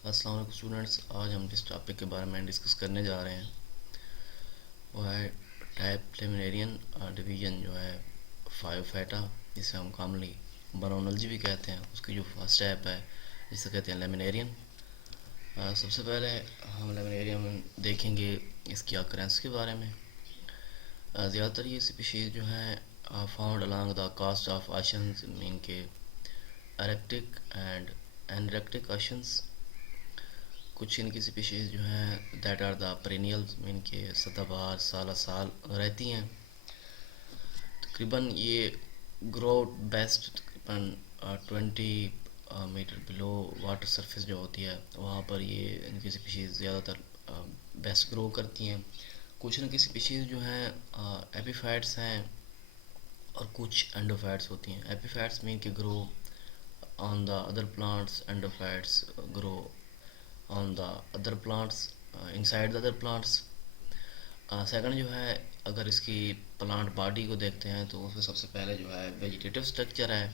अस्सलाम वालेकुम स्टूडेंट्स। आज हम जिस टॉपिक के बारे में डिस्कस करने जा रहे हैं वो है टाइप लेमिनेरियन डिवीजन जो है फायोफेटा, जिसे हम कॉमनली बरोनोलॉजी भी कहते हैं। उसकी जो फर्स्ट टाइप है जिसे कहते हैं लेमिनेरियन। सबसे पहले हम लेमिनेरियन देखेंगे इसकी अकरेंस के बारे में। ज़्यादातर ये स्पीशीज़ जो हैं found along the coast of oceans, mean के एरेक्टिक एंड एनरेक्टिक ओशंस। कुछ इनकी स्पीशीज़ जो हैं that are the perennials, mean के सदाबहार साल साल रहती हैं। तकरीबन ये ग्रो बेस्ट तकरीबन 20 मीटर बिलो वाटर सरफेस जो होती है वहाँ पर ये इनकी स्पीशीज़ ज़्यादातर बेस्ट ग्रो करती हैं। कुछ इनकी स्पीशीज़ जो हैं एपीफाइट्स हैं और कुछ एंडोफाइट्स होती हैं। एपीफाइट्स मीन के grow on the other plants, endophytes grow on the other plants, inside the other plants. Second जो है, अगर इसकी प्लांट बॉडी को देखते हैं तो उसमें सबसे पहले जो है वेजिटेटिव स्ट्रक्चर है।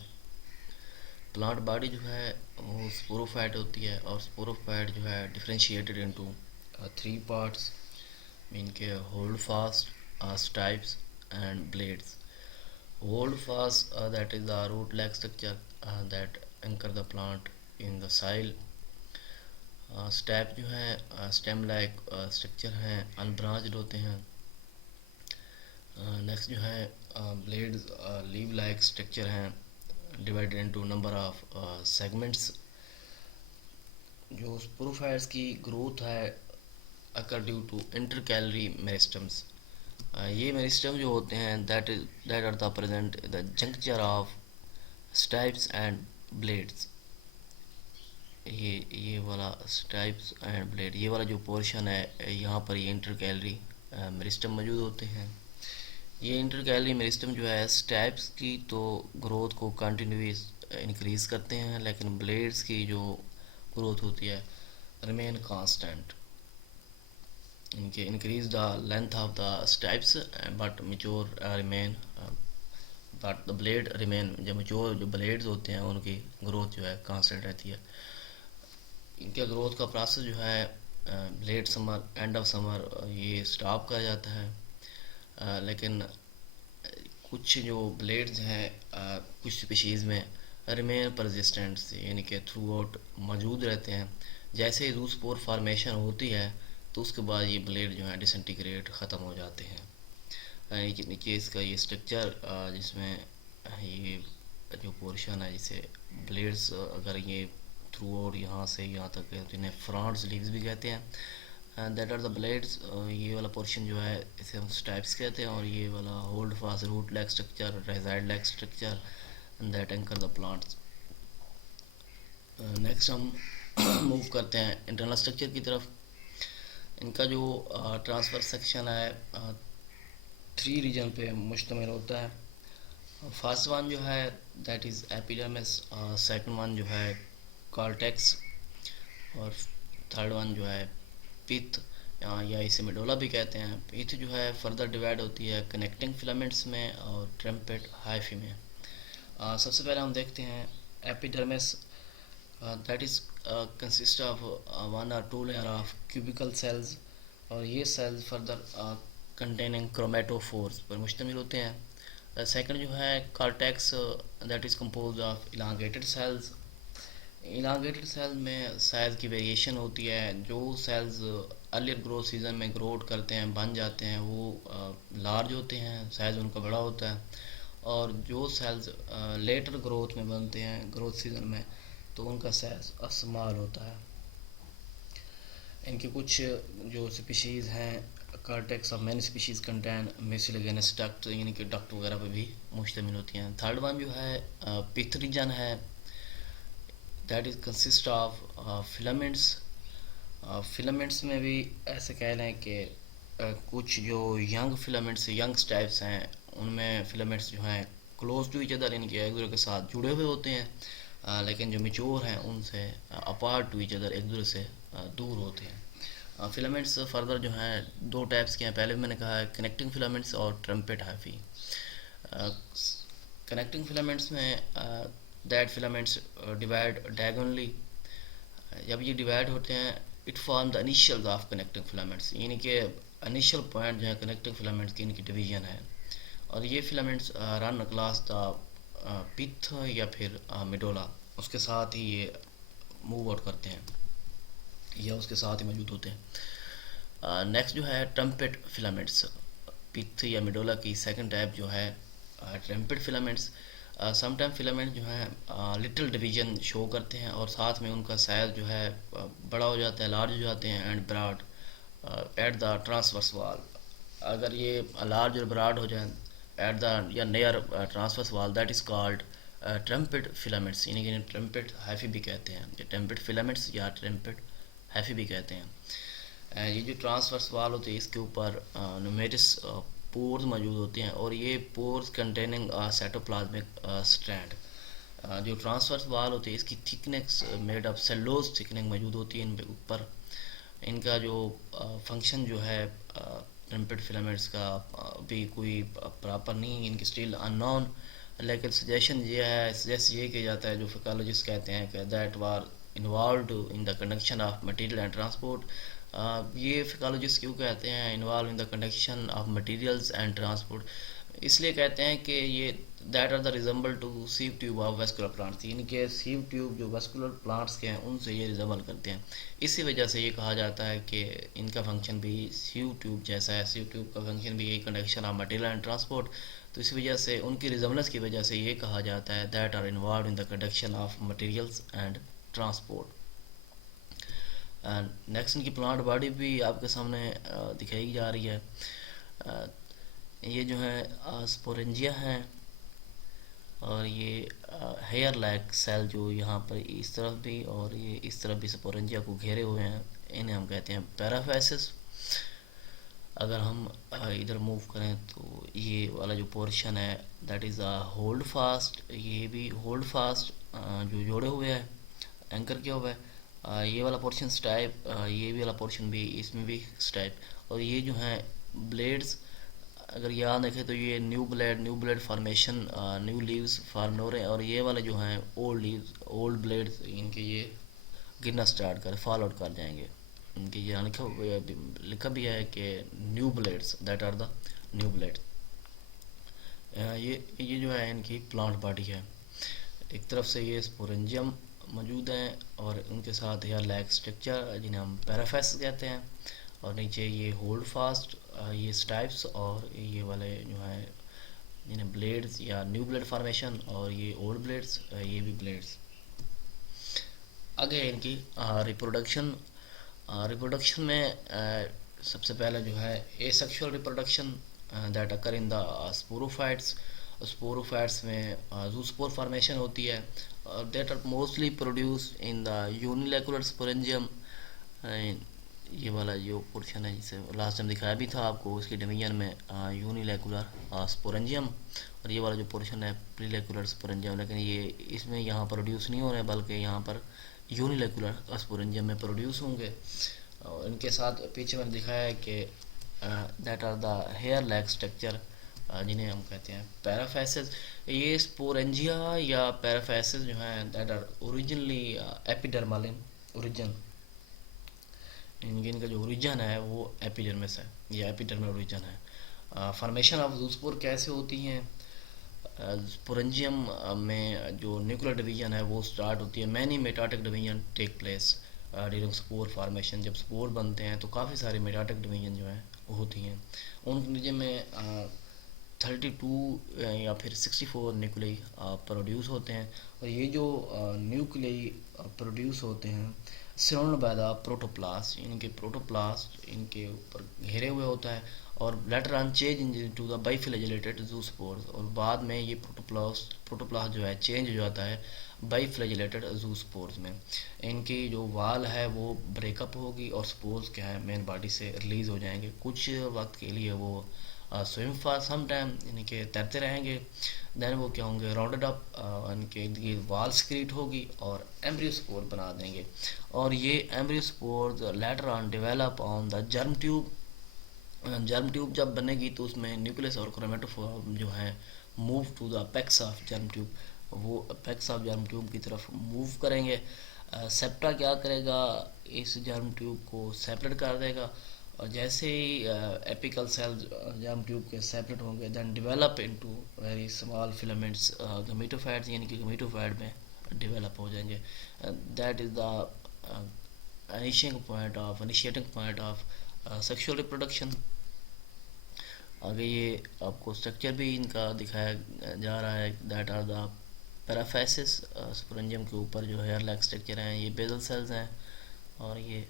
प्लांट बॉडी जो है वो स्पोरोफाइट होती है और स्पोरोफाइट जो है differentiated into three parts, mean के holdfast, stipes and blades. Holdfast that is the root like structure that anchor the plant in the soil. Stipe जो है स्टेम लाइक स्ट्रक्चर हैं, unbranched होते हैं। Next जो है blade leaf like structure हैं divided into number of segments. जो sporophytes की ग्रोथ है occur due to intercalary meristems. ये मेरिस्टम जो होते हैं that are the present the juncture of stipes and blades. ये वाला स्टाइप्स एंड ब्लेड, ये वाला जो पोर्शन है यहाँ पर ये इंटरकैलरी मेरिस्टम मौजूद होते हैं। ये इंटरकैलरी मेरिस्टम जो है स्टेप्स की तो ग्रोथ को कंटिन्यूस इंक्रीज करते हैं, लेकिन ब्लेड्स की जो ग्रोथ होती है रिमेन कांस्टेंट। इनके increase the length of the steps but mature remain, but the blade remain. जो मेच्योर जो ब्लेड्स होते हैं उनकी ग्रोथ जो है कांस्टेंट रहती है। इनके ग्रोथ का प्रोसेस जो है late summer end of summer ये स्टॉप किया जाता है। लेकिन कुछ जो ब्लेड्स हैं कुछ स्पीशीज़ में रिमेन परसिस्टेंट, यानी कि थ्रू आउट मौजूद रहते हैं। जैसे ही जूस्पोर फार्मेशन होती है तो उसके बाद ये ब्लेड जो है डिसइंटीग्रेट ख़त्म हो जाते हैं। नीचे इसका ये स्ट्रक्चर जिसमें ये जो पोर्शन है जिसे ब्लेड्स अगर ये थ्रू आउट यहाँ से यहाँ तक है तो इन्हें फ्रंट्स लीव्स भी कहते हैं। That are the blades. ये वाला पोर्शन जो है इसे हम स्टाइप्स कहते हैं और ये वाला holdfast root like structure, rhizoid like structure that anchor the plants. Next हम मूव करते हैं इंटरनल स्ट्रक्चर की तरफ। इनका जो ट्रांसफर सेक्शन है थ्री रीजन पे मुश्तमिल होता है। फर्स्ट वन जो है that is epidermis, second one जो है कॉर्टेक्स और थर्ड वन जो है पिथ या इसे मेडोला भी कहते हैं। पिथ जो है फर्दर डिवाइड होती है कनेक्टिंग फिलामेंट्स में और ट्रम्पेट हाइफी में। सबसे पहले हम देखते हैं epidermis, that is consist of one और two layer of cubical cells और ये सेल्स फर्दर कंटेनिंग क्रोमेटोफोर्स पर मुश्तमिल होते हैं। सेकंड जो है cortex, that is compose of elongated cells. Elongated cell में साइज़ की वेरिएशन होती है। जो सेल्स अर्लियर ग्रोथ सीजन में ग्रोथ करते हैं, बन जाते हैं, वो लार्ज होते हैं, साइज़ उनका बड़ा होता है। और जो सेल्स लेटर ग्रोथ में बनते हैं ग्रोथ सीजन में तो उनका साइज़ स्मॉल होता है। इनकी कुछ जो स्पीशीज़ हैं cortex of many species contain mucilaginous duct, यानी कि डक्ट वगैरह पे भी मुश्तमिल होती हैं। थर्ड वन जो है पिथ रीजन है, that is consist of filaments. Filaments में भी ऐसे कह लें कि कुछ जो यंग फिलामेंट्स, यंग टाइप्स हैं, उनमें फिलामेंट्स जो हैं क्लोज टू ईच अदर, यानी कि एक दूसरे के साथ जुड़े हुए होते हैं। लेकिन जो मेच्योर हैं उनसे अपार्ट टू ईच अदर, एक दूसरे से दूर होते हैं। फिलामेंट्स फर्दर जो हैं दो टाइप्स के हैं। पहले भी मैंने कहा है कनेक्टिंग फिलामेंट्स और ट्रम्पेट हाइफी। कनेक्टिंग फिलामेंट्स में दैट फिलामेंट्स डिवाइड डायगोनली जब ये डिवाइड होते हैं, it form the initial of connecting filaments, यानी कि इनिशियल पॉइंट जो है कनेक्टिंग फिलामेंट्स की इनकी डिवीजन है। और ये filaments run across the pith या फिर मिडोला, उसके साथ ही ये मूव आउट करते हैं या उसके साथ ही मौजूद होते हैं। नेक्स्ट जो है ट्रम्पेट फिलामेंट्स, पिथ या मिडोला की सेकंड टाइप जो है ट्रम्पेट फिलामेंट्स। समटाइम फिलामेंट जो है लिटिल डिवीजन शो करते हैं और साथ में उनका साइज जो है बड़ा हो जाता है, लार्ज हो जाते हैं and broad at the transverse wall. अगर ये लार्ज और ब्रॉड हो जाए एट द या near transverse wall, that is called trumpet filaments, यानी कि ट्रम्पेट हैफी भी कहते हैं। ये ट्रम्पेट फिलामेंट्स या ट्रम्पेट हैफी भी कहते हैं। ये जो ट्रांसवर्स वाल होते हैं इसके ऊपर न्यूमेरस पोर्स मौजूद होते हैं और ये पोर्स कंटेनिंग साइटोप्लाज्मिक स्ट्रैंड। जो ट्रांसवर्स वाल होते हैं इसकी thickness made of cellulose thickening मौजूद होती है इनके ऊपर। इनका जो फंक्शन जो है ट्रम्पेट फिलामेंट्स का भी कोई प्रॉपर नहीं, इनकी स्टिल अननोन। लेकिन सजेशन ये है, सजेस्ट ये किया जाता है, जो फिजियोलॉजिस्ट कहते हैं कि that are involve in the conduction of material and transport. ये फिजियोलॉजिस्ट क्यों कहते हैं involve in the conduction of materials and transport, इसलिए कहते हैं कि ये that are the resemble to sieve tube of vascular plants, यानी कि सीव ट्यूब जो वेस्कुलर प्लांट्स के हैं उनसे ये रिजम्बल करते हैं। इसी वजह से ये कहा जाता है कि इनका फंक्शन भी सीव ट्यूब जैसा है। सीव ट्यूब का फंक्शन भी यही, conduction of material and transport. तो इस वजह से उनकी रिजम्बलेंस की वजह से ये कहा जाता है that are involve in the conduction of materials and transport. And next इनकी प्लांट बॉडी भी आपके सामने दिखाई जा रही है। ये जो है स्पोरेंजिया है और ये हेयर लाइक सेल जो यहाँ पर इस तरफ भी और ये इस तरफ भी स्पोरेंजिया को घेरे हुए हैं, इन्हें हम कहते हैं पैराफेसिस। अगर हम इधर मूव करें तो ये वाला जो पोर्शन है दैट इज़ होल्ड फास्ट, ये भी होल्ड फास्ट जो जोड़े हुए हैं, एंकर किया हुआ है। ये वाला पोर्शन स्टाइप, ये भी वाला पोर्शन भी, इसमें भी स्टाइप। और ये जो है ब्लेड्स, अगर याद रखें तो ये new blade formation, new leaves form हो रहे हैं। और ये वाले जो हैं ओल्ड लीव्स, ओल्ड ब्लेड्स, इनके ये गिरना स्टार्ट कर फॉल आउट कर जाएंगे। इनके ये लिखा भी है कि new blades, that are the new blade. ये जो है इनकी प्लांट बॉडी है। एक तरफ से ये स्पोरेंजियम मौजूद हैं और उनके साथ हेयर लाइक स्ट्रक्चर जिन्हें हम पैराफेसिस कहते हैं, और नीचे ये होल्ड फास्ट, ये स्टाइप्स, और ये वाले जो है जिन्हें ब्लेड्स या न्यू ब्लेड फॉर्मेशन, और ये ओल्ड ब्लेड्स, ये भी ब्लेड्स। आगे इनकी रिप्रोडक्शन। रिप्रोडक्शन में सबसे पहले जो है asexual reproduction that occur in the sporophytes. Sporophytes में जूस्पोर फॉर्मेशन होती है, that are mostly produce in the unilocular sporangium. ये वाला जो पोर्शन है जिसे लास्ट टाइम दिखाया भी था आपको, उसकी डिवीजन में यूनिलेकुलर स्पोरेंजियम, और ये वाला जो पोर्शन है प्रीलेकुलर स्पोरेंजियम। लेकिन ये इसमें यहाँ प्रोड्यूस नहीं हो रहे बल्कि यहाँ पर यूनिलेकुलर स्पोरेंजियम में प्रोड्यूस होंगे। और इनके साथ पीछे मैंने दिखाया है कि that are the hair like structure जिन्हें हम कहते हैं पैराफेसिस। ये स्पोरेंजिया या पैराफेसिस जो हैं that are originally epidermal in origin, इनका जो ओरिजिन है वो एपिडर्मिस है, ये एपिडर्मल ओरिजिन है। फॉर्मेशन ऑफ जूस्पोर कैसे होती हैं? स्पोरेंजियम में जो न्यूक्लियर डिवीजन है वो स्टार्ट होती है, many meiotic division take place during spore formation. जब स्पोर बनते हैं तो काफ़ी सारे मेटाटिक डिवीजन जो हैं होती हैं। उन डिवीजन में 32 या फिर 64 न्यूक्लियाई प्रोड्यूस होते हैं। और ये जो न्यूक्लियाई प्रोड्यूस होते हैं सराउंड बाय द प्रोटोप्लास्ट, इनके प्रोटोप्लास्ट इनके ऊपर घेरे हुए होता है, और later on change into the biflagellated zoospores, और बाद में ये प्रोटोप्लास्ट जो है चेंज हो जाता है बाइफ्लैजेलेटेड जूस्पोर्स में। इनकी जो वाल है वो ब्रेकअप होगी और स्पोर्स क्या है मेन बॉडी से रिलीज हो जाएंगे। कुछ वक्त के लिए वो स्विम फॉर सम टाइम, यानी कि तैरते रहेंगे। देन वो क्या होंगे राउंडेड अप, इनके वाल स्क्रीट होगी और एम्ब्रियोस्पोर बना देंगे। और ये embryospore later on develop on the germ tube. Germ tube जब बनेगी तो उसमें न्यूक्लियस और क्रोमेटोफोर जो है move to the apex of germ tube, वो अपेक्स ऑफ जर्म ट्यूब की तरफ मूव करेंगे। सेप्टा क्या करेगा, इस जर्म ट्यूब को सेपरेट कर देगा, और जैसे ही एपिकल सेल्स जर्म ट्यूब के सेपरेट होंगे then develop into very small filaments gametophytes, यानी कि गमीटोफाइट में डेवलप हो जाएंगे. That is the initiating point of sexual reproduction. आगे ये आपको स्ट्रक्चर भी इनका दिखाया जा रहा है. दैट आर द पैराफेसिस, स्पोरेंजियम के ऊपर जो हेयर लाइक स्ट्रक्चर हैं ये बेसल सेल्स हैं, और ये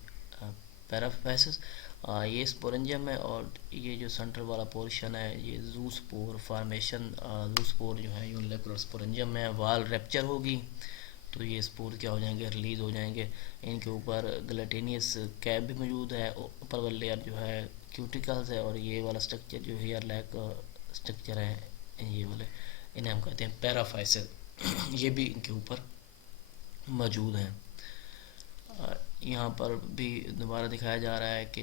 पैराफेसिस ये स्पोरेंजियम है, और ये जो सेंटर वाला पोर्शन है ये जूस्पोर फॉर्मेशन. जूस्पोर जो है यूनिलेकुलर स्पोरेंजियम में वाल रैप्चर होगी तो ये स्पोर क्या हो जाएंगे, रिलीज हो जाएंगे. इनके ऊपर ग्लेटेनियस कैप भी मौजूद है, ऊपर वाली लेयर जो है क्यूटिकल्स है, और ये वाला स्ट्रक्चर जो हेयर लाइक स्ट्रक्चर है ये वाले, इन्हें हम कहते हैं पैराफाइसिस. ये भी इनके ऊपर मौजूद हैं. यहाँ पर भी दोबारा दिखाया जा रहा है कि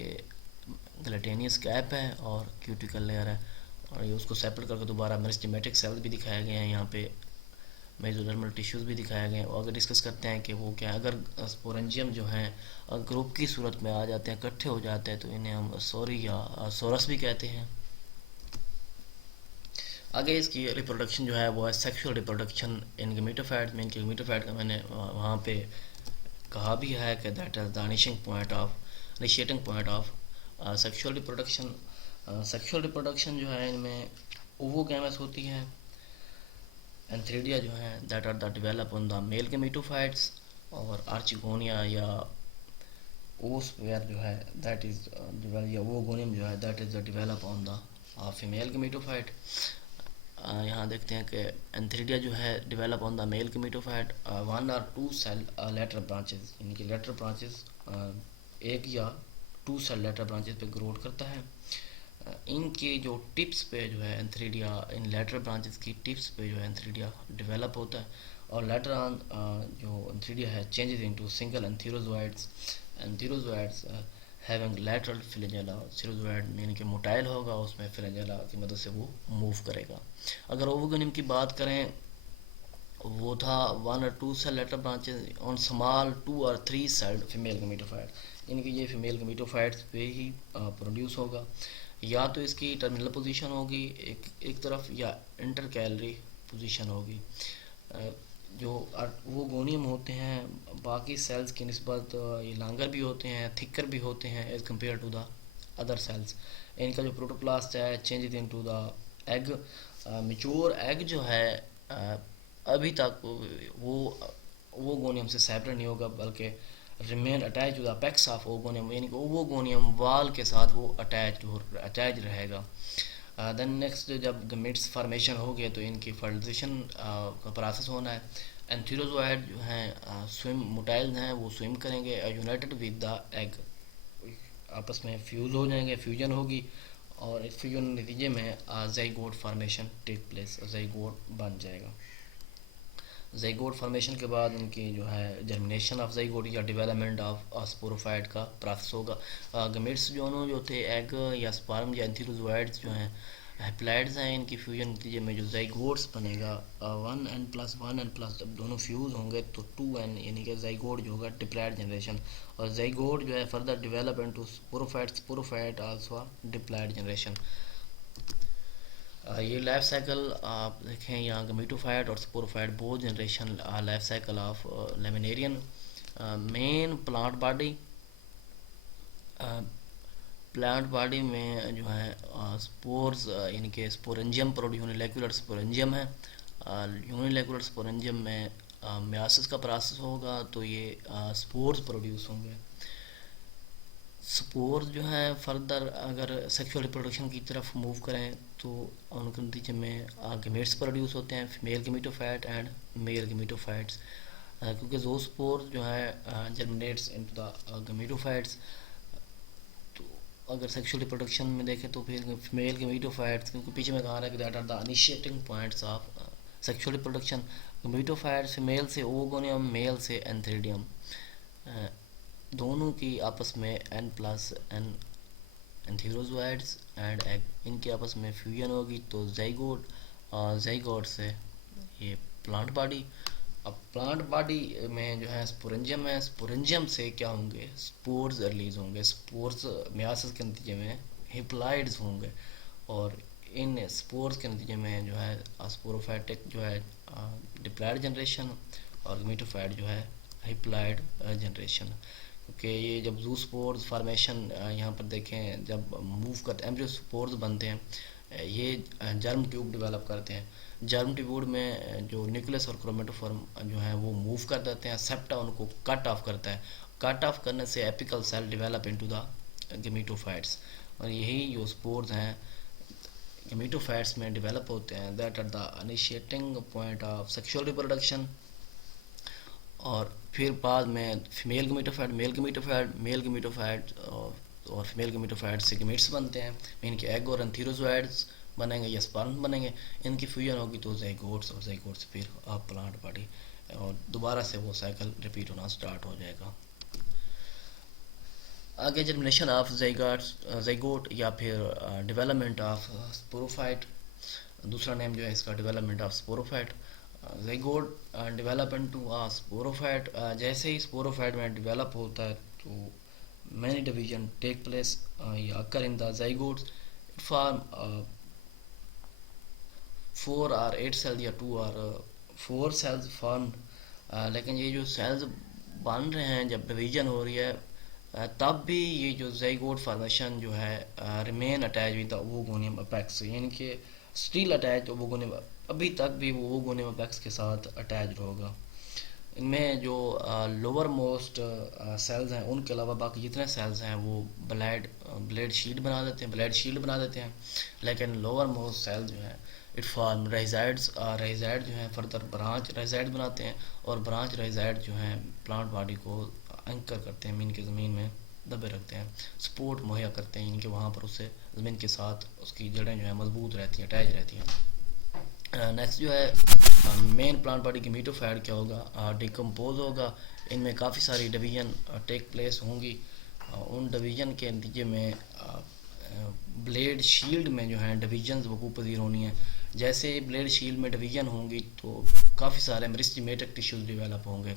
ग्लेटेनियस कैप है और क्यूटिकल लेयर है, और ये उसको सेपरेट करके दोबारा मेरिस्टेमेटिक सेल्स भी दिखाए गए हैं. यहाँ पे मेसोडर्मल टिश्यूज़ भी दिखाए गए हैं. और अगर डिस्कस करते हैं कि वो क्या है, अगर स्पोरेंजियम जो हैं ग्रुप की सूरत में आ जाते हैं, इकट्ठे हो जाते हैं, तो इन्हें हम सोरी या सोरस भी कहते हैं. आगे इसकी रिप्रोडक्शन जो है वो है सेक्सुअल रिप्रोडक्शन इन गमीटोफाइट्स में. इनके गमीटोफाइट का मैंने वहाँ पे कहा भी है कि that is the initiating point of sexual reproduction. Sexual reproduction जो है इनमें ओवोगैमस होती है. एंथ्रीडिया जो है that are the develop on the male gametophytes, और आर्चिगोनिया या ओस्फेयर जो है दैट इज या ओवोगोनियम जो है that is the develop on the female gametophyte. यहाँ देखते हैं कि एंथ्रीडिया जो है develop on the male gametophyte. One और टू सेल लेटर ब्रांचेस, यानी कि लेटर ब्रांचेस एक या टू सेल लेटर ब्रांचेस पे ग्रोथ करता है. इनके जो टिप्स पे जो है एंथ्रीडिया, इन लेटर ब्रांचेस की टिप्स पे जो है एंथ्रीडिया डेवलप होता है, और लेटर ऑन जो एंथ्रीडिया है changes into single antherozoids. Antherozoids having lateral flagella. सीरोजोइड यानी कि मोटाइल होगा, उसमें फ्लैजेला की मदद से वो मूव करेगा. अगर ओवोगोनियम की बात करें, वो था वन और two cell lateral branches on small two और थ्री सेल्ड फीमेल गमीटोफाइट. यानी कि ये फीमेल गमीटोफाइट्स पे ही प्रोड्यूस होगा. या तो इसकी टर्मिनल पोजीशन होगी एक तरफ, या इंटर कैलरी पोजीशन होगी. जो वो गोनियम होते हैं बाकी सेल्स की निस्बत ये लांगर भी होते हैं, थिकर भी होते हैं as compare to the other cells. इनका जो प्रोटोप्लास्ट है change into the egg. Mature egg जो है अभी तक वो गोनियम से सेपरेट नहीं होगा, बल्कि remain attach to the apex of oogonium, यानी कि ओवोगोनियम वाल के साथ वो अटैच रहेगा. देन नेक्स्ट जब गमीट्स फॉर्मेशन हो गए तो इनकी फर्टिलाइजेशन का प्रोसेस होना है. एंथीरोजोइड जो हैं स्विम मोटाइल हैं, वो स्विम करेंगे यूनाइटेड विद द एग, आपस में फ्यूज़ हो जाएंगे, फ्यूजन होगी, और इस फ्यूजन नतीजे में zygote formation take place, zygote बन जाएगा. ज़ाइगोट फॉर्मेशन के बाद उनकी जो है जर्मिनेशन ऑफ ज़ाइगोट या डेवलपमेंट ऑफ स्पोरोफाइट का प्रोसेस होगा. गमीट्स जो थे एग या स्पर्म या एंथीरोजोइड्स जो हैं हैप्लॉइड्स हैं, इनकी फ्यूजन नतीजे में जो ज़ाइगोट्स बनेगा 1n+1n+, जब दोनों फ्यूज़ होंगे तो 2n, यानी कि ज़ाइगोट जो होगा डिप्लॉइड जनरेशन, और ज़ाइगोट जो है further develop into sporophyte also diploid generation. ये लाइफ साइकिल आप देखें यहाँ गमीटोफाइट और sporophyte both generation life cycle of laminarin. Main plant body में जो है स्पोर्स यानी कि स्पोरेंजियम यूनिलेकुलर स्पोरेंजियम है. यूनिलेकुलर स्पोरेंजियम में मियासिस का प्रोसेस होगा तो ये स्पोर्स प्रोड्यूस होंगे. स्पोर्स जो हैं फर्दर अगर सेक्सुअल रिप्रोडक्शन की तरफ मूव करें तो उनके नतीजे में गमीट्स प्रोड्यूस होते हैं, फीमेल गमीटोफाइट एंड मेल गमीटोफाइट्स. क्योंकि जोस्पोर्स जो है जर्मिनेट्स इनटू द गमीटोफाइट्स. तो अगर सेक्सुअल रिप्रोडक्शन में देखें तो फिर फीमेल गमीटोफाइट्स, क्योंकि पीछे में कहा रहा है कि that are the initiating points of sexual reproduction. Gametophytes female से ओवोगोनियम, मेल से एंथ्रीडियम, दोनों की आपस में n+n एंथीरोजोइड्स एंड एग, इनके आपस में फ्यूजन होगी तो ज़ाइगोट, और ज़ाइगोट से ये प्लांट बॉडी, अब प्लांट बॉडी में जो है स्पोरेंजियम है, स्पोरेंजियम से क्या होंगे, स्पोर्स रिलीज होंगे, स्पोर्स मियासिस के नतीजे में हिप्लाइड्स होंगे, और इन स्पोर्स के नतीजे में जो है स्पोरोफाइटिक जो है डिप्लॉयड जनरेशन, और गमीटोफाइट जो है हिप्लॉयड जनरेशन। क्योंकि ये जब जू स्पोर्स फार्मेशन यहाँ पर देखें, जब मूव करते एम्ब्रियो स्पोर्स बनते हैं, ये जर्म ट्यूब डेवलप करते हैं। जर्म ट्यूब में जो न्यूक्लियस और क्रोमेटोफॉर्म जो है वो मूव कर देते हैं, सेप्टा उनको कट ऑफ करता है, कट ऑफ करने से apical cell develop into the gametophytes, और यही जो स्पोर्स हैं गेमिटोफाइट्स में डेवलप होते हैं, that are the initiating point of sexual reproduction. और फिर बाद में फीमेल गेमिटोफाइट, मेल गेमिटोफाइट और फीमेल गेमिटोफाइट से गेमिट्स बनते हैं, इनके एग और एंथीरोजोइड्स बनेंगे या स्पर्म बनेंगे, इनकी फ्यूजन होगी तो ज़ाइगोट्स, और ज़ाइगोट्स फिर आप प्लांट बॉडी, और दोबारा से वो साइकिल रिपीट होना स्टार्ट हो जाएगा। आगे जर्मिनेशन ऑफ ज़ाइगोट या फिर डेवलपमेंट ऑफ स्पोरोफाइट, दूसरा नेम जो है इसका development of sporophyte. Zygote develop into sporophyte, जैसे ही स्पोरोफाइट में डेवलप होता है तो मैनी डिवीजन टेक प्लेस या occur in the zygotes, it form 4 or 8 cells या 2 or 4 सेल्स फॉर्म। लेकिन ये जो सेल्स बन रहे हैं जब डिवीजन हो रही है, तब भी ये जो ज़ाइगोट फार्मेशन जो है remain attach with the oogonium apex, यानी कि स्टिल अटैच ओवोगोनियम, अभी तक भी वो ओवोगोनियम अपेक्स के साथ अटैच होगा। इनमें जो लोअर मोस्ट सेल्स हैं उनके अलावा बाकी जितने सेल्स हैं वो ब्लेड शील्ड बना देते हैं, लेकिन लोअर मोस्ट सेल जो है इट फॉर्म रेजाइड्स, रेजाइड जो है फर्दर ब्रांच रेजाइड बनाते हैं, और ब्रांच रेजाइड जो है प्लांट बॉडी को एंकर करते हैं, मीन के ज़मीन में दबे रखते हैं, सपोर्ट मुहैया करते हैं, इनके वहाँ पर उससे ज़मीन के साथ उसकी जड़ें जो है मजबूत रहती हैं, अटैच रहती हैं। नेक्स्ट जो है मेन प्लांट बॉडी की मीटोफाइट क्या होगा, डिकम्पोज होगा, इनमें काफ़ी सारी डिवीजन टेक प्लेस होंगी, उन डिवीजन के नतीजे में ब्लेड शील्ड में जो है डिवीजन वकू पजीर होनी है। जैसे ब्लेड शील्ड में डिवीजन होंगी तो काफ़ी सारे मेरिस्टेमेटिक टिश्यूज़ डेवलप होंगे।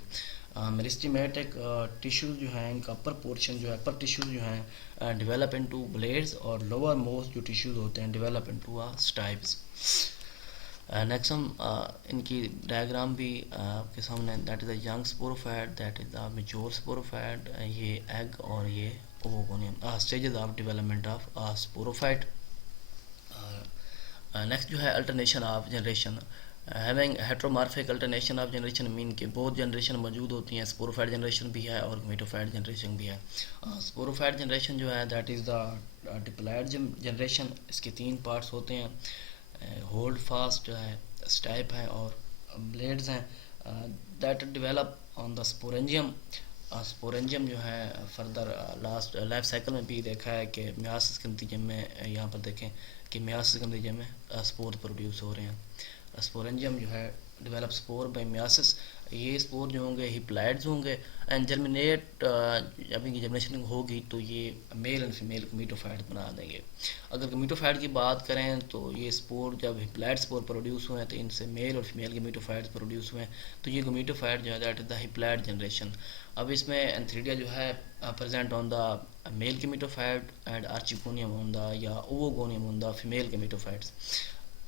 मेरिस्टेमेटिक टिश्यूज़ जो हैं इनका अपर पोर्शन जो है, अपर टिश्यूज़ जो हैं डेवलप इनटू ब्लेड्स, और लोअर मोस्ट जो टिश्यूज़ होते हैं डेवलप इनटू स्टाइप्स। नेक्स्ट हम इनकी डायग्राम भी आपके सामने, that is the young sporophyte, that is the mature sporophyte, ये एग और ये oogonium, stages of development of sporophyte. Next जो है alternation of generation, having heteromorphic alternation of generation, mean के बहुत जनरेशन मौजूद होती हैं, स्पोरोफाइट जनरेशन भी है और गमीटोफाइट जनरेशन भी है। स्पोरोफाइट जनरेशन जो है that is the diploid generation, इसके 3 पार्ट्स होते हैं, होल्ड फास्ट है, स्टाइप है और ब्लेड्स हैं, that develop on the sporangium. Sporangium जो है फर्दर लास्ट लाइफ साइकिल में भी देखा है कि मियासिस के नतीजे में, यहाँ पर देखें कि मियासिस के नतीजे में स्पोर प्रोड्यूस हो रहे हैं। स्पोरेंजियम जो है डेवलप स्पोर बाय मियासिस, ये स्पोर जो होंगे हिप्लाइड्स होंगे, एंड जर्मिनेट जब इनकी जर्मिनेशन होगी तो ये मेल एंड फीमेल गमीटोफाइट बना देंगे। अगर गमीटोफाइट की बात करें तो ये स्पोर जब हिप्लाइड स्पोर प्रोड्यूस हुए हैं तो इनसे मेल और फीमेल गमीटोफाइट्स प्रोड्यूस हुए हैं, तो ये गमीटोफाइट जो है that is the haploid generation. अब इसमें एंथ्रीडिया जो है present on the male gametophyte and archegonium on the या oogonium on the female gametophytes.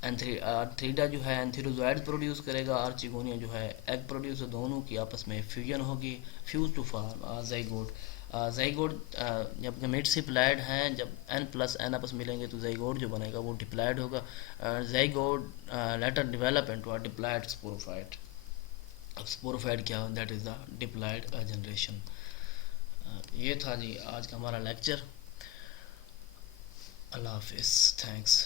Antheridia जो है एंथीरोजोइड प्रोड्यूस करेगा, आर्चिगोनिया जो है एग प्रोड्यूस, दोनों की आपस में फ्यूजन होगी, fuse to form zygote. Zygote जब गमेट्स डिप्लॉयड हैं, जब n+n आपस मिलेंगे तो ज़ाइगोट जो बनेगा वो डिप्लॉयड होगा। Zygote later develop into a diploid sporophyte. अब स्पोरोफाइट क्या हो, that is the diploid generation. ये था जी आज का हमारा लेक्चर। अल्लाह हाफिज़, थैंक्स।